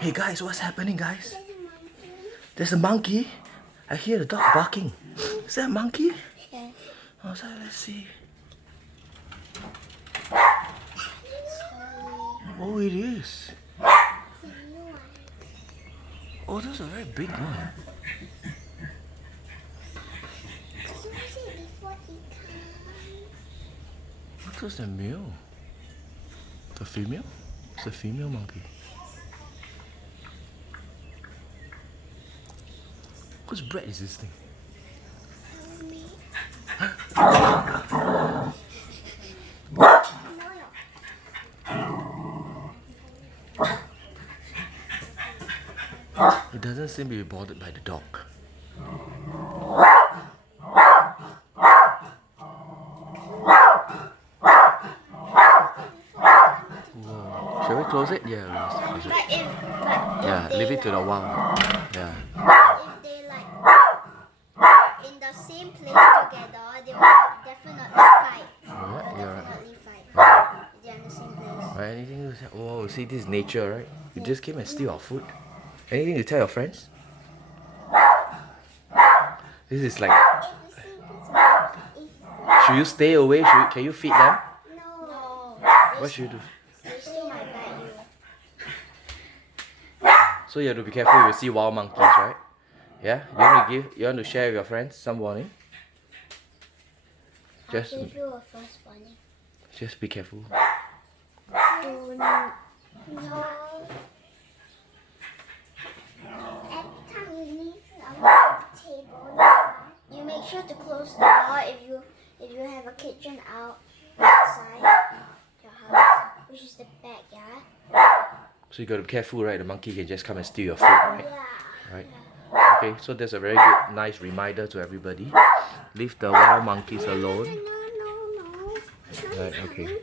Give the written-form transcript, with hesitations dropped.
Hey guys, what's happening, guys? There's a monkey. I hear the dog barking. Is that a monkey? Yeah. Oh, so let's see. Oh, it is. Oh, that's a very big one. What was the male? The female? It's a female monkey. Whose bread is this thing? It doesn't seem to be bothered by the dog. Whoa. Shall we close it? Yeah, let's close it. Yeah, leave it to the wild. Yeah. If they like in the same place together, they will definitely fight. Yeah, you're right. Definitely fight. If they're in the same place. Right, anything to say? Oh, see, this is nature, right? You just came and steal our food. Anything to tell your friends? This is like, should you stay away? Can you feed them? No. What should you do? They still might bite you. So you have to be careful if you see wild monkeys, right? Yeah? You want to share with your friends some warning? Just, I'll give you a first warning. just be careful. Do not. No. Every time you leave a table, you make sure to close the door if you have a kitchen outside your house, which is the backyard. So you got to be careful, right? The monkey can just come and steal your food, right? Yeah. Right? Okay, so that's a very good, nice reminder to everybody. Leave the wild monkeys alone. No. Right, okay.